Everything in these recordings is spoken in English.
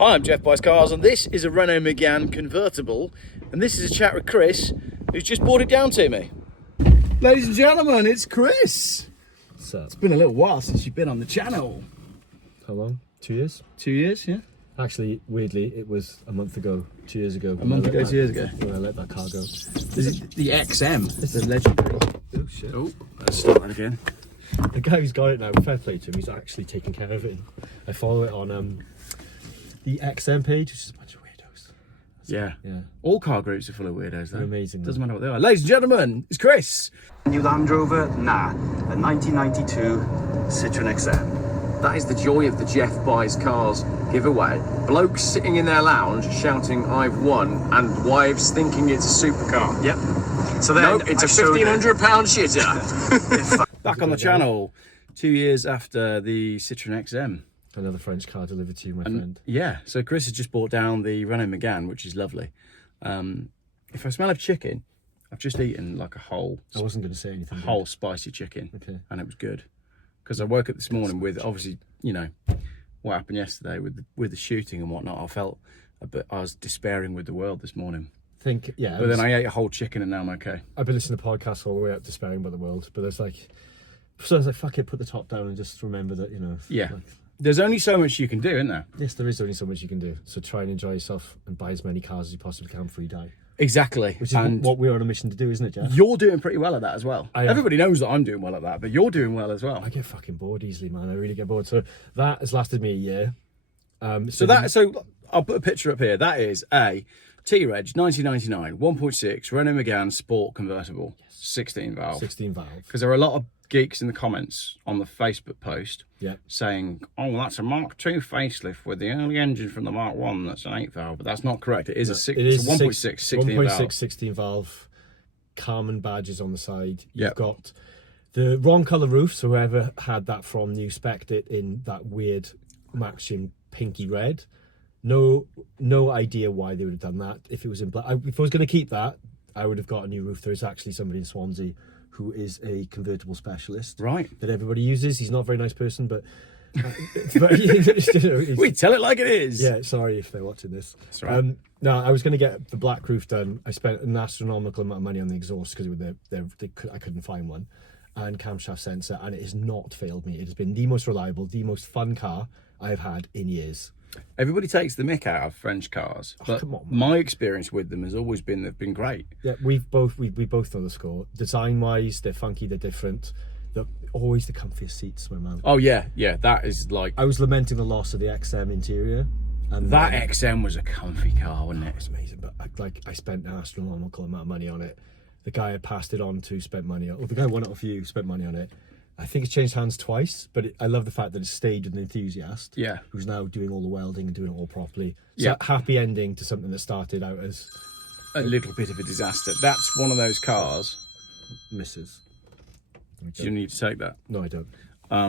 Hi, I'm Geoff Buys Cars, and this is a Renault Megane convertible, and this is a chat with Chris, who's just brought it down to me. Ladies and gentlemen, it's Chris. What's up? It's been a little while since you've been on the channel. How long? 2 years? 2 years, yeah? Actually, weirdly, it was a month ago, 2 years ago. A month ago, 2 years ago. When I let that car go. This is the XM. This is legendary. Oh, shit. Oh, let's start that again. The guy who's got it now, fair play to him, he's actually taking care of it. I follow it on the XM page, which is a bunch of weirdos. Yeah. Yeah. All car groups are full of weirdos, though. They're amazing. Doesn't matter what they are. Ladies and gentlemen, it's Chris. New Land Rover? Nah, a 1992 Citroen XM. That is the joy of the Geoff Buys Cars giveaway. Blokes sitting in their lounge shouting, "I've won," and wives thinking it's a supercar. Yep. So then Nope, it's a £1,500 shitter. Back on the channel 2 years after the Citroen XM. Another French car delivered to you, my friend. Yeah, so Chris has just brought down the Renault Megane, which is lovely. If I smell of chicken, I've just eaten like a whole say anything. spicy chicken, Okay. and it was good. Because I woke up this morning with, obviously, you know, what happened yesterday with the shooting and whatnot. I was despairing with the world this morning. Then I ate a whole chicken and now I'm okay. I've been listening to podcasts all the way up, despairing about the world, but so I was like, fuck it, put the top down and just remember that, you know. Yeah. There's only so much you can do, isn't there? Yes, there is only so much you can do. So try and enjoy yourself and buy as many cars as you possibly can before you die. Exactly. Which is what we're on a mission to do, isn't it, Jeff? You're doing pretty well at that as well. I am. Everybody knows that I'm doing well at that, but you're doing well as well. I get fucking bored easily, man. I really get bored. So that has lasted me a year. So I'll put a picture up here. That is a T-Reg 1999 1.6 Renault Megane Sport convertible, 16 valve. 16 valve. Because there are a lot of geeks in the comments on the Facebook post saying, "Oh, that's a Mark II facelift with the early engine from the Mark 1 that's an 8 valve," but that's not correct. It is a 1.6 16 valve. 1.6 16 valve. Carmen badges on the side. You've Yep. got the wrong colour roof, so whoever had that from you spec'd it in that weird matching pinky red. No idea why they would have done that. If it was in black, if I was going to keep that, I would have got a new roof. There is actually somebody in Swansea who is a convertible specialist, Right? that everybody uses. He's not a very nice person, but We tell it like it is. yeah. Sorry if they're watching this. That's right. No, I was going to get the black roof done. I spent an astronomical amount of money on the exhaust because I couldn't find one, and camshaft sensor, and it has not failed me. It has been the most reliable, the most fun car I've had in years. Everybody takes the mick out of French cars, but come on, man. my experience with them has always been they've been great. Yeah, we both know the score. Design wise, they're funky, they're different. They're always the comfiest seats, my man. Oh yeah, that is like I was lamenting the loss of the XM interior, and that XM was a comfy car, wasn't it? It's amazing, but I spent an astronomical amount of money on it. The guy I passed it on to spent money on, or the guy who won it off you spent money on it. I think it's changed hands twice, but I love the fact that it stayed with an enthusiast. Yeah. Who's now doing all the welding and doing it all properly. So Yeah. happy ending to something that started out as A little bit of a disaster. That's one of those cars. Mrs. Do you need to take that? No, I don't.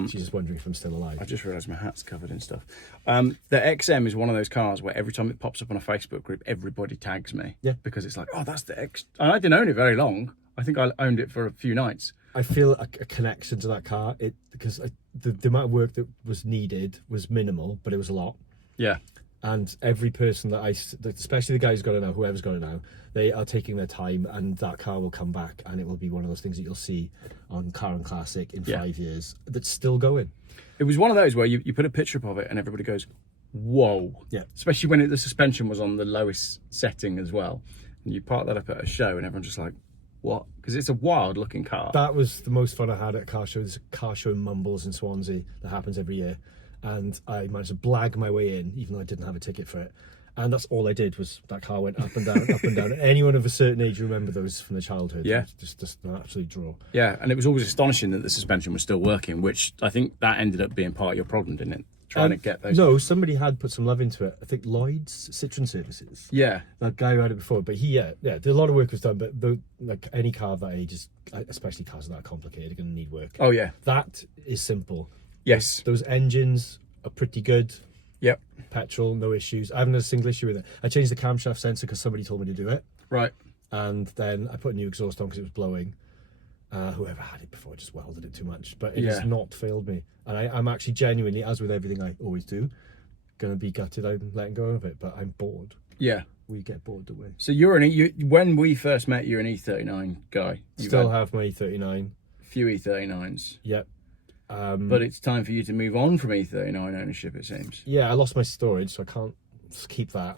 She's just wondering if I'm still alive. I just realised my hat's covered in stuff. The XM is one of those cars where every time it pops up on a Facebook group, everybody tags me. Yeah. Because it's like, oh, that's the X. And I didn't own it very long. I think I owned it for a few nights. I feel a connection to that car. Because the amount of work that was needed was minimal, but it was a lot. Yeah. And every person especially the guy who's got it now, whoever's got it now, they are taking their time, and that car will come back, and it will be one of those things that you'll see on Car and Classic in 5 years that's still going. It was one of those where you put a picture up of it and everybody goes, whoa. Yeah. Especially when the suspension was on the lowest setting as well. And you park that up at a show and everyone's just like, what? Because it's a wild looking car. That was the most fun I had at a car show. There's a car show in Mumbles in Swansea that happens every year. And I managed to blag my way in, even though I didn't have a ticket for it. And that's all I did was that car went up and down, up and down. Anyone of a certain age remember those from their childhood. Yeah. Just an absolute draw. Yeah, and it was always astonishing that the suspension was still working, which I think that ended up being part of your problem, didn't it? Trying to get those. No, somebody had put some love into it. I think Lloyd's Citroen Services. Yeah. That guy who had it before, but a lot of work was done. But like any car of that age is, especially cars that are complicated, are going to need work. Oh yeah. That is simple. Yes. Those engines are pretty good. Yep. Petrol, no issues. I haven't had a single issue with it. I changed the camshaft sensor because somebody told me to do it. Right. And then I put a new exhaust on because it was blowing. Whoever had it before just welded it too much, but it has not failed me. And I'm actually genuinely, as with everything I always do, going to be gutted I'm letting go of it, but I'm bored. Yeah. We get bored, don't we? So when we first met, you're an E39 guy. Still have my E39. Few E39s. Yep. But it's time for you to move on from E39 ownership, it seems. Yeah, I lost my storage, so I can't keep that.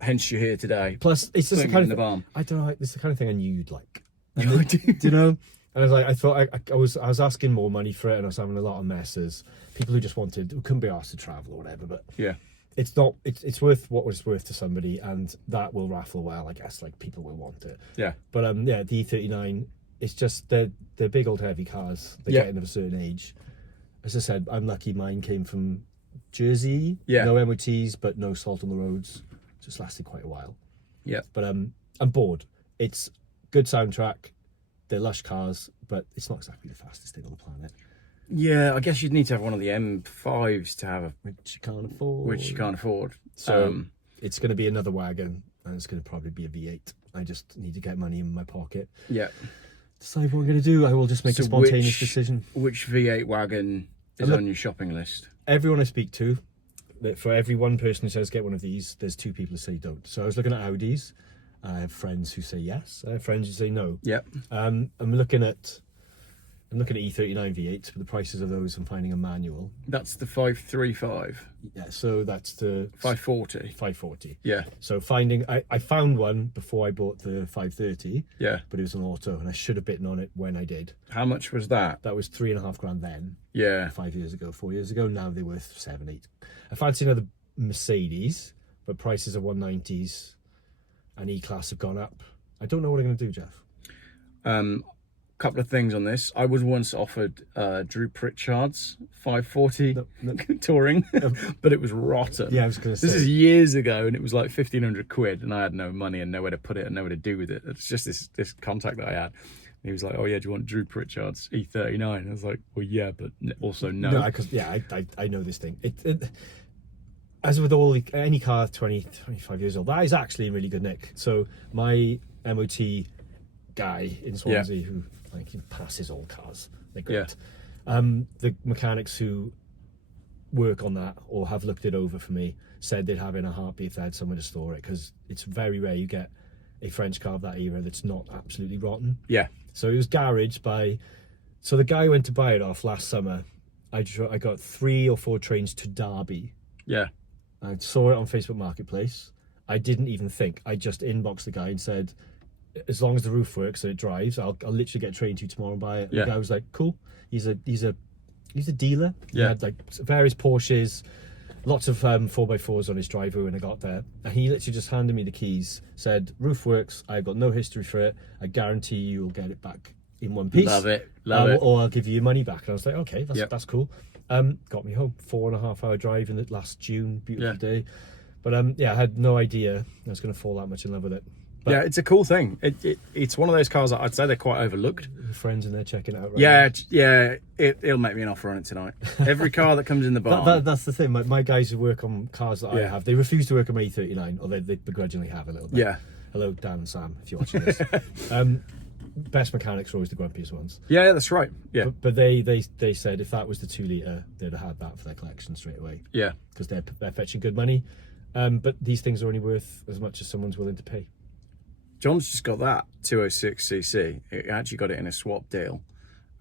Hence, you're here today. Plus, it's just the kind of thing, I don't know. It's the kind of thing I knew you'd like. Do you know? And I was like, I was asking more money for it, and I was having a lot of messes. People who couldn't be asked to travel or whatever. But yeah, it's not. It's worth what it's worth to somebody, and that will raffle well. I guess like people will want it. Yeah. But yeah, the E39. It's just they're big old heavy cars. They're getting of a certain age. As I said, I'm lucky. Mine came from Jersey. Yeah. No MOTs, but no salt on the roads. Just lasted quite a while. Yeah. But I'm bored. It's good soundtrack. They're lush cars, but it's not exactly the fastest thing on the planet. Yeah, I guess you'd need to have one of the M5s to have which you can't afford. So it's going to be another wagon, and it's going to probably be a V8. I just need to get money in my pocket. Yeah. Decide what I'm going to do. I will just make a spontaneous decision. Which V8 wagon is on your shopping list? Everyone I speak to, for every one person who says get one of these, there's two people who say don't. So I was looking at Audis. I have friends who say yes. I have friends who say no. Yep. I'm looking at E39 V8s, but the prices of those I'm finding a manual. That's the 535. Yeah, so that's the 540. 540. Yeah. So I found one before I bought the 530. Yeah. But it was an auto, and I should have bitten on it when I did. How much was that? That was $3,500 then. Yeah. 5 years ago, 4 years ago. Now they're worth 7, 8. I fancy another Mercedes, but prices of 190s and E-Class have gone up. I don't know what I'm going to do, Geoff. Couple of things on this. I was once offered Drew Pritchard's 540 touring, but it was rotten. Yeah, I was going to say. This is years ago, and it was like 1,500 quid, and I had no money and nowhere to put it and nowhere to do with it. It's just this contact that I had. And he was like, "Oh yeah, do you want Drew Pritchard's E39?" And I was like, "Well, yeah, but also no." No, because I know this thing. As with any car 25 years old, that is actually in really good nick. So my MOT guy in Swansea who passes all cars, they're great. The mechanics who work on that or have looked it over for me said they'd have it in a heartbeat if they had somewhere to store it, because it's very rare you get a French car of that era that's not absolutely rotten. Yeah. So it was garaged so the guy who went to buy it off last summer, I got 3 or 4 trains to Derby. Yeah. I saw it on Facebook Marketplace. I didn't even think. I just inboxed the guy and said, as long as the roof works and it drives, I'll literally get a train to you tomorrow and buy it. Yeah. The guy was like, cool. He's a dealer. He Yeah. had like various Porsches, lots of 4x4s on his driveway when I got there. And he literally just handed me the keys, said, roof works. I've got no history for it. I guarantee you'll get it back in one piece. Love it. Love it. Or I'll give you your money back. And I was like, okay, that's cool. Got me home. 4.5 hour drive in the last June. Beautiful day. But I had no idea I was going to fall that much in love with it. But yeah, it's a cool thing. It's one of those cars that I'd say they're quite overlooked. Friends in there checking it out. It'll make me an offer on it tonight. Every car that comes in the barn. That's the thing. My guys who work on cars that I have, they refuse to work on my E39, or they begrudgingly have a little bit. Yeah. Hello, Dan and Sam, if you're watching this. Best mechanics are always the grumpiest ones. Yeah, that's right. Yeah. But they said if that was the 2 litre, they'd have had that for their collection straight away. Yeah. Because they're fetching good money. But these things are only worth as much as someone's willing to pay. John's just got that 206cc. He actually got it in a swap deal,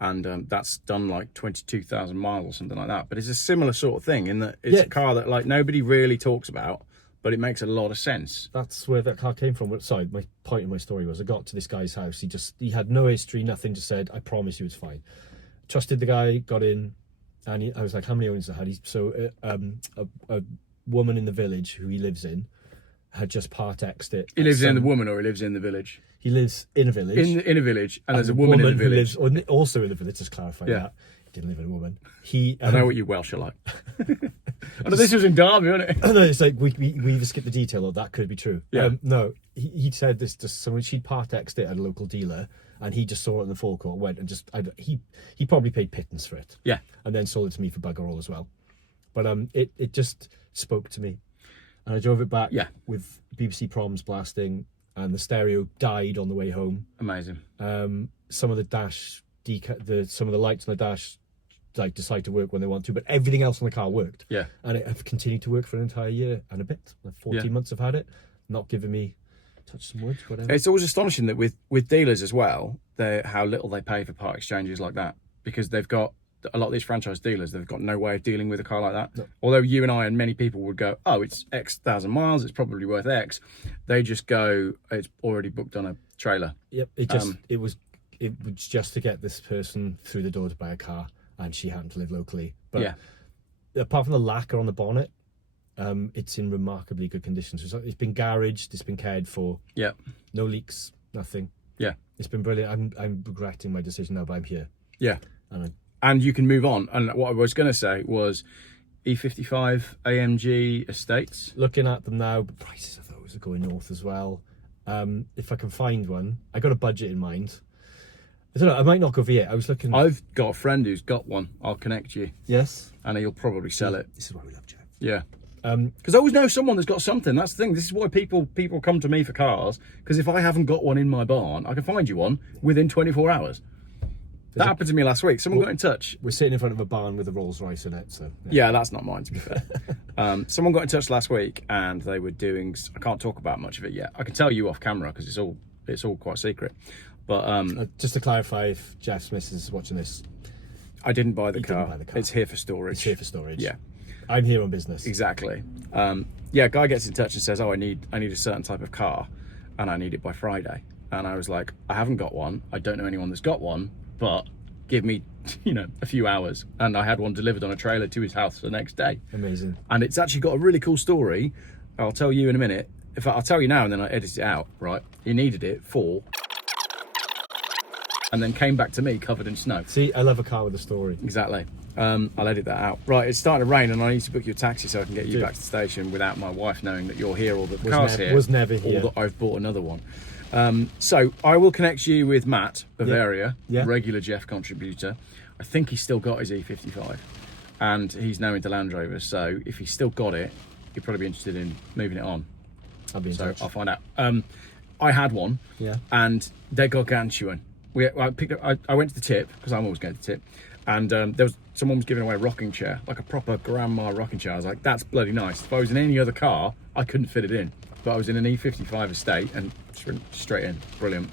and that's done like 22,000 miles or something like that. But it's a similar sort of thing in that it's a car that like nobody really talks about, but it makes a lot of sense. That's where that car came from. Sorry, my point in my story was I got to this guy's house. He had no history, nothing. Just said, I promise you it's fine. Trusted the guy, got in, and I was like, how many owners had he? So a woman in the village who he lives in had just part X'd it. He lives in the woman, or he lives in the village? He lives in a village. In a village, and there's a woman in the village. Who lives also in the village, just clarify that. He didn't live in a woman. I know what you Welsh are like. I know this was in Derby, wasn't it? No, it's like we either skip the detail or that could be true. Yeah. No, he said this to someone. She'd part X'd it at a local dealer, and he just saw it in the forecourt, went and just he probably paid pittance for it. Yeah. And then sold it to me for bugger all as well. But it just spoke to me. And I drove it back with BBC Proms blasting, and the stereo died on the way home. Amazing. Some of the dash, some of the lights on the dash like decide to work when they want to, but everything else on the car worked. Yeah. And it have continued to work for an entire year and a bit. Like 14 months I've had it, not giving me, touch some wood, whatever. It's always astonishing that with dealers as well, how little they pay for part exchanges like that, because they've got a lot of these franchise dealers, they've got no way of dealing with a car like that. No. Although you and I and many people would go, oh, it's X thousand miles, it's probably worth X. They just go, it's already booked on a trailer. Yep. It was just to get this person through the door to buy a car, and she happened to live locally. But apart from the lacquer on the bonnet, it's in remarkably good condition. So it's been garaged, it's been cared for. Yeah. No leaks, nothing. Yeah. It's been brilliant. I'm regretting my decision now, but I'm here. Yeah. And you can move on. And what I was going to say was E55 AMG estates. Looking at them now, the prices of those are going north as well. If I can find one, I got a budget in mind. I don't know, I might not go V8. I was looking. I've got a friend who's got one. I'll connect you. Yes. And he'll probably sell it. This is why we love Geoff. Yeah. Because I always know someone that's got something. That's the thing. This is why people come to me for cars. Because if I haven't got one in my barn, I can find you one within 24 hours. That happened to me last week. Someone got in touch. We're sitting in front of a barn with a Rolls Royce in it, so yeah, that's not mine, to be fair. Someone got in touch last week, and they were doing. I can't talk about much of it yet. I can tell you off camera because it's all quite secret. But just to clarify, if Geoff's missus is watching this, I didn't buy the car. It's here for storage. It's here for storage. Yeah, I'm here on business. Exactly. Yeah, guy gets in touch and says, "Oh, I need a certain type of car, and I need it by Friday." And I was like, "I haven't got one. I don't know anyone that's got one." But give me, a few hours. And I had one delivered on a trailer to his house the next day. Amazing. And it's actually got a really cool story. I'll tell you in a minute. In fact, I'll tell you now and then I edit it out, right? He needed it for... and then came back to me covered in snow. See, I love a car with a story. Exactly. I'll edit that out. Right, it's starting to rain and I need to book you a taxi so I can get you back to the station without my wife knowing that you're here or that the car's here. Was never here. Or that I've bought another one. So I will connect you with Matt, Bavaria, regular Geoff contributor. I think he's still got his E55 and he's now into Land Rovers. So if he's still got it, he'd probably be interested in moving it on. I'll be in touch. I'll find out. I had one and they're gargantuan. I went to the tip because I'm always going to the tip. And someone was giving away a rocking chair, like a proper grandma rocking chair. I was like, that's bloody nice. If I was in any other car, I couldn't fit it in. But I was in an E55 estate and just went straight in. Brilliant.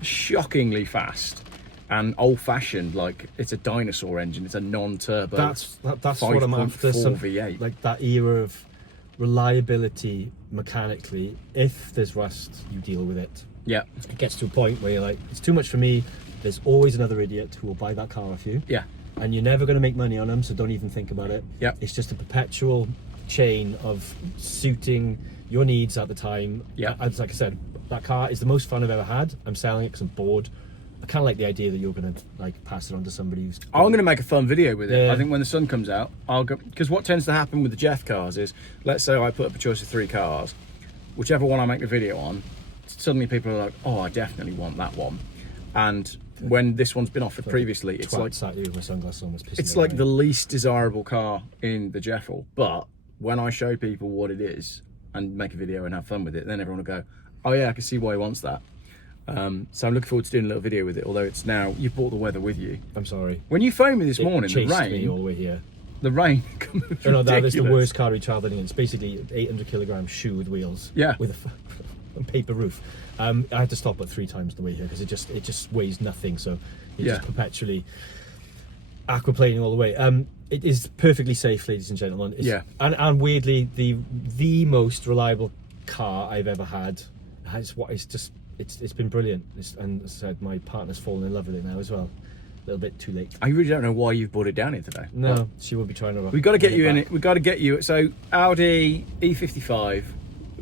Shockingly fast and old-fashioned. Like it's a dinosaur engine. It's a non-turbo. That's what I'm after. Some V8. Like that era of reliability mechanically. If there's rust, you deal with it. Yeah. It gets to a point where you're like, it's too much for me. There's always another idiot who will buy that car off you. Yeah. And you're never going to make money on them, so don't even think about it. Yeah. It's just a perpetual chain of suiting your needs at the time. Yeah. As like I said, that car is the most fun I've ever had. I'm selling it because I'm bored. I kind of like the idea that you're going to like pass it on to somebody who's... I'm going to make a fun video with it. I think when the sun comes out, I'll go... Because what tends to happen with the Geoff cars is, let's say I put up a choice of 3 cars, whichever one I make the video on, suddenly people are like, oh, I definitely want that one. And when this one's been offered previously, it's like... sat here with my sunglasses on was pissing it's like the least desirable car in the Geoffel. But when I show people what it is and make a video and have fun with it, then everyone will go, oh yeah, I can see why he wants that. So I'm looking forward to doing a little video with it, although it's now, you've brought the weather with you. I'm sorry. When you phoned me this morning, the rain... me all the way here. The rain... No, that is the worst car we travelling in. It's basically an 800 kilogram shoe with wheels. Yeah. With a paper roof. I had to stop it 3 times the way here because it just weighs nothing, so it's just perpetually aquaplaning all the way. It is perfectly safe, ladies and gentlemen. And weirdly, the most reliable car I've ever had. It's been brilliant. And as I said, my partner's fallen in love with it now as well. A little bit too late. I really don't know why you've brought it down here today. No, she will be trying to. We've got to get you in it. We've got to get you. So Audi E55.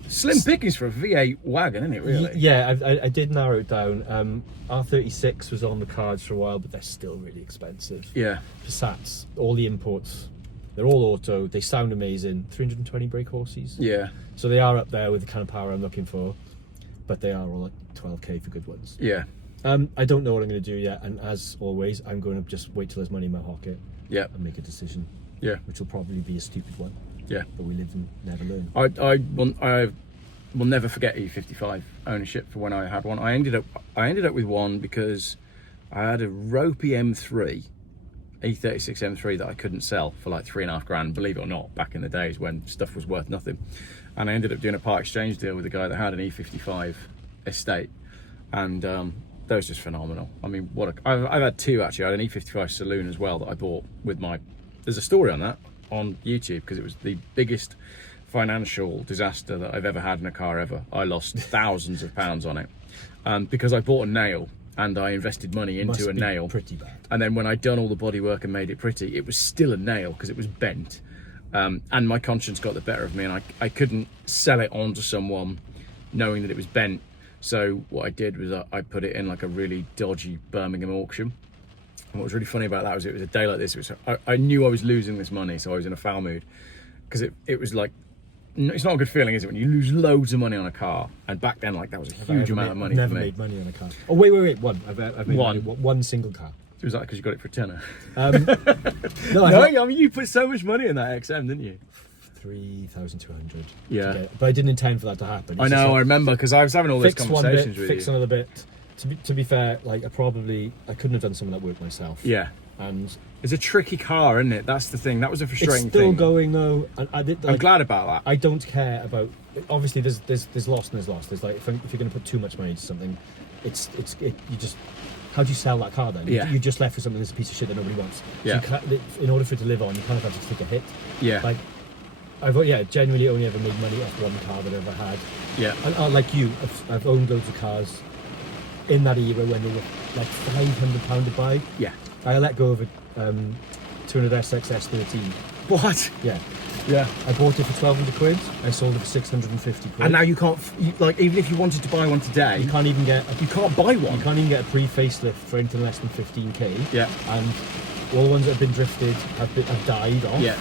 Slim pickings for a V8 wagon, isn't it, really? Yeah, I did narrow it down. R36 was on the cards for a while, but they're still really expensive. Yeah. Passats, all the imports, they're all auto. They sound amazing. 320 brake horses. Yeah. So they are up there with the kind of power I'm looking for, but they are all like 12k for good ones. Yeah. I don't know what I'm going to do yet, and as always, I'm going to just wait till there's money in my pocket. Yeah. And make a decision. Yeah. Which will probably be a stupid one. Yeah. But we live and never learn. I will never forget E55 ownership for when I had one. I ended up with one because I had a ropey M3 E36 M3 that I couldn't sell for like $3.5 grand, believe it or not, back in the days when stuff was worth nothing. And I ended up doing a part exchange deal with a guy that had an E55 estate, and that was just phenomenal. I mean, I've had two actually. I had an E55 saloon as well that I bought with my. There's a story on that on YouTube because it was the biggest financial disaster that I've ever had in a car ever. I lost thousands of pounds on it because I bought a nail and I invested money into a nail. Pretty bad. And then when I'd done all the bodywork and made it pretty, it was still a nail because it was bent. And my conscience got the better of me, and I couldn't sell it on to someone knowing that it was bent. So what I did was I put it in like a really dodgy Birmingham auction. And what was really funny about that was it was a day like this. I knew I was losing this money, so I was in a foul mood because it was like, it's not a good feeling, is it, when you lose loads of money on a car? And back then, like, that was a huge amount of money for me. Never made money on a car. Oh wait, one. I've made one single car. Was that because you got it for a tenner? No, I mean, you put so much money in that XM, didn't you? 3,200. Yeah. But I didn't intend for that to happen. I know, I remember, because I was having all these conversations with you. Fix another bit. To be fair, like I couldn't have done some of that work myself. Yeah. And it's a tricky car, isn't it? That's the thing. That was a frustrating thing. It's still going though, and I'm glad about that. I don't care about. Obviously, there's lost and there's lost. There's like if you're going to put too much money into something, you just. How do you sell that car then? Yeah. You're just left with something that's a piece of shit that nobody wants. Yeah. So in order for it to live on, you kind of have to take a hit. Yeah. Like, I've genuinely only ever made money off one car that I ever had. Yeah. And like you, I've owned loads of cars in that era when they were like £500 to buy. Yeah. I let go of a 200 SX S13. What? Yeah. Yeah. I bought it for 1,200 quid. I sold it for 650 quid. And now you can't, like, even if you wanted to buy one today, you can't even get. You can't buy one. You can't even get a pre-facelift for anything less than 15k. Yeah. And all the ones that have been drifted have died off. Yeah.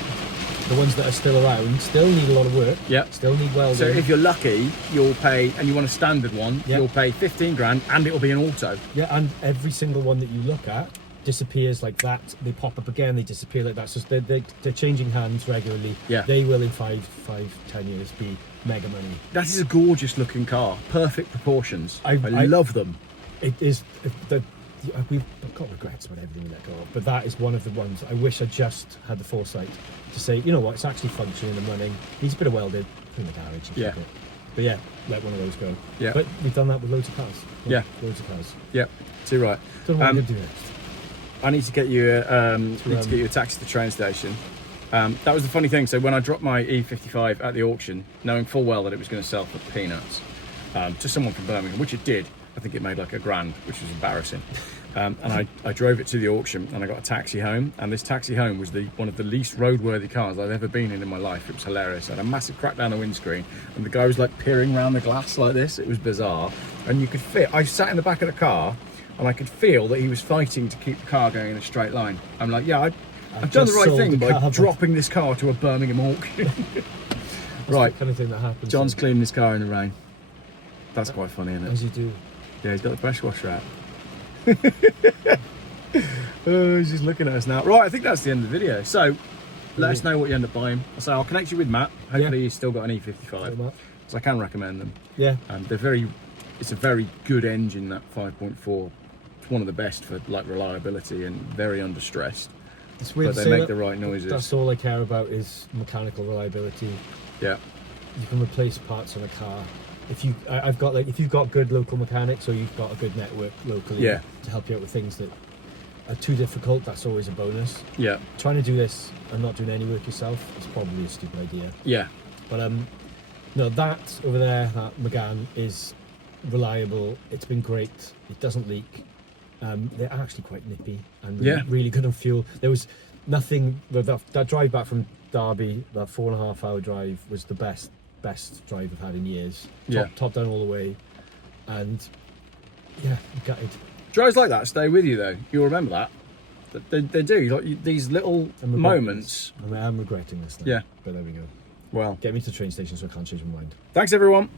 The ones that are still around still need a lot of work. Yeah. Still need welding. So if you're lucky, you'll pay, and you want a standard one, you'll pay 15 grand, and it'll be an auto. Yeah, and every single one that you look at disappears like that. They pop up again, they disappear like that. So they're changing hands regularly. Yeah. They will in 5, 10 years be mega money. That is a gorgeous looking car. Perfect proportions. I love them. It is. We've got regrets about everything we let go of, but that is one of the ones I wish I just had the foresight to say, you know what, it's actually functioning and running. Needs a bit of welded, put in the garage and keep it. But yeah, let one of those go. Yeah. But we've done that with loads of cars. Loads of cars. Yeah. Too right. Don't know what I'm going to do next. I need to get you a taxi to the train station. That was the funny thing. So when I dropped my E55 at the auction, knowing full well that it was going to sell for peanuts to someone from Birmingham, which it did. I think it made like £1 grand, which was embarrassing. And I drove it to the auction and I got a taxi home. And this taxi home was one of the least roadworthy cars I've ever been in my life. It was hilarious. I had a massive crack down the windscreen and the guy was like peering around the glass like this. It was bizarre. And you could I sat in the back of the car and I could feel that he was fighting to keep the car going in a straight line. I'm like, yeah, I've done the right thing by dropping this car to a Birmingham auction. Right. The kind of thing that happens. John's cleaning his car in the rain. That's quite funny, isn't it? As you do. Yeah, he's got the pressure washer out. Oh, he's just looking at us now. Right, I think that's the end of the video. So, let us know what you end up buying. So I'll connect you with Matt. Hopefully he's still got an E55. So I can recommend them. Yeah. It's a very good engine, that 5.4. It's one of the best for like reliability and very under stress. It's weird but they make the right noises. That's all I care about is mechanical reliability. Yeah. You can replace parts on a car. If you've got good local mechanics or you've got a good network locally to help you out with things that are too difficult, that's always a bonus. Yeah. Trying to do this and not doing any work yourself is probably a stupid idea. Yeah. But no, that over there, that Megane is reliable. It's been great. It doesn't leak. They're actually quite nippy and really good on fuel. There was nothing. That drive back from Derby, that 4.5 hour drive, was the best drive I've had in years. Top down all the way, and gutted. Drives like that stay with you though. You'll remember that. They do. Like these little moments. I'm regretting this now. Yeah. But there we go. Well, get me to the train station so I can't change my mind. Thanks everyone.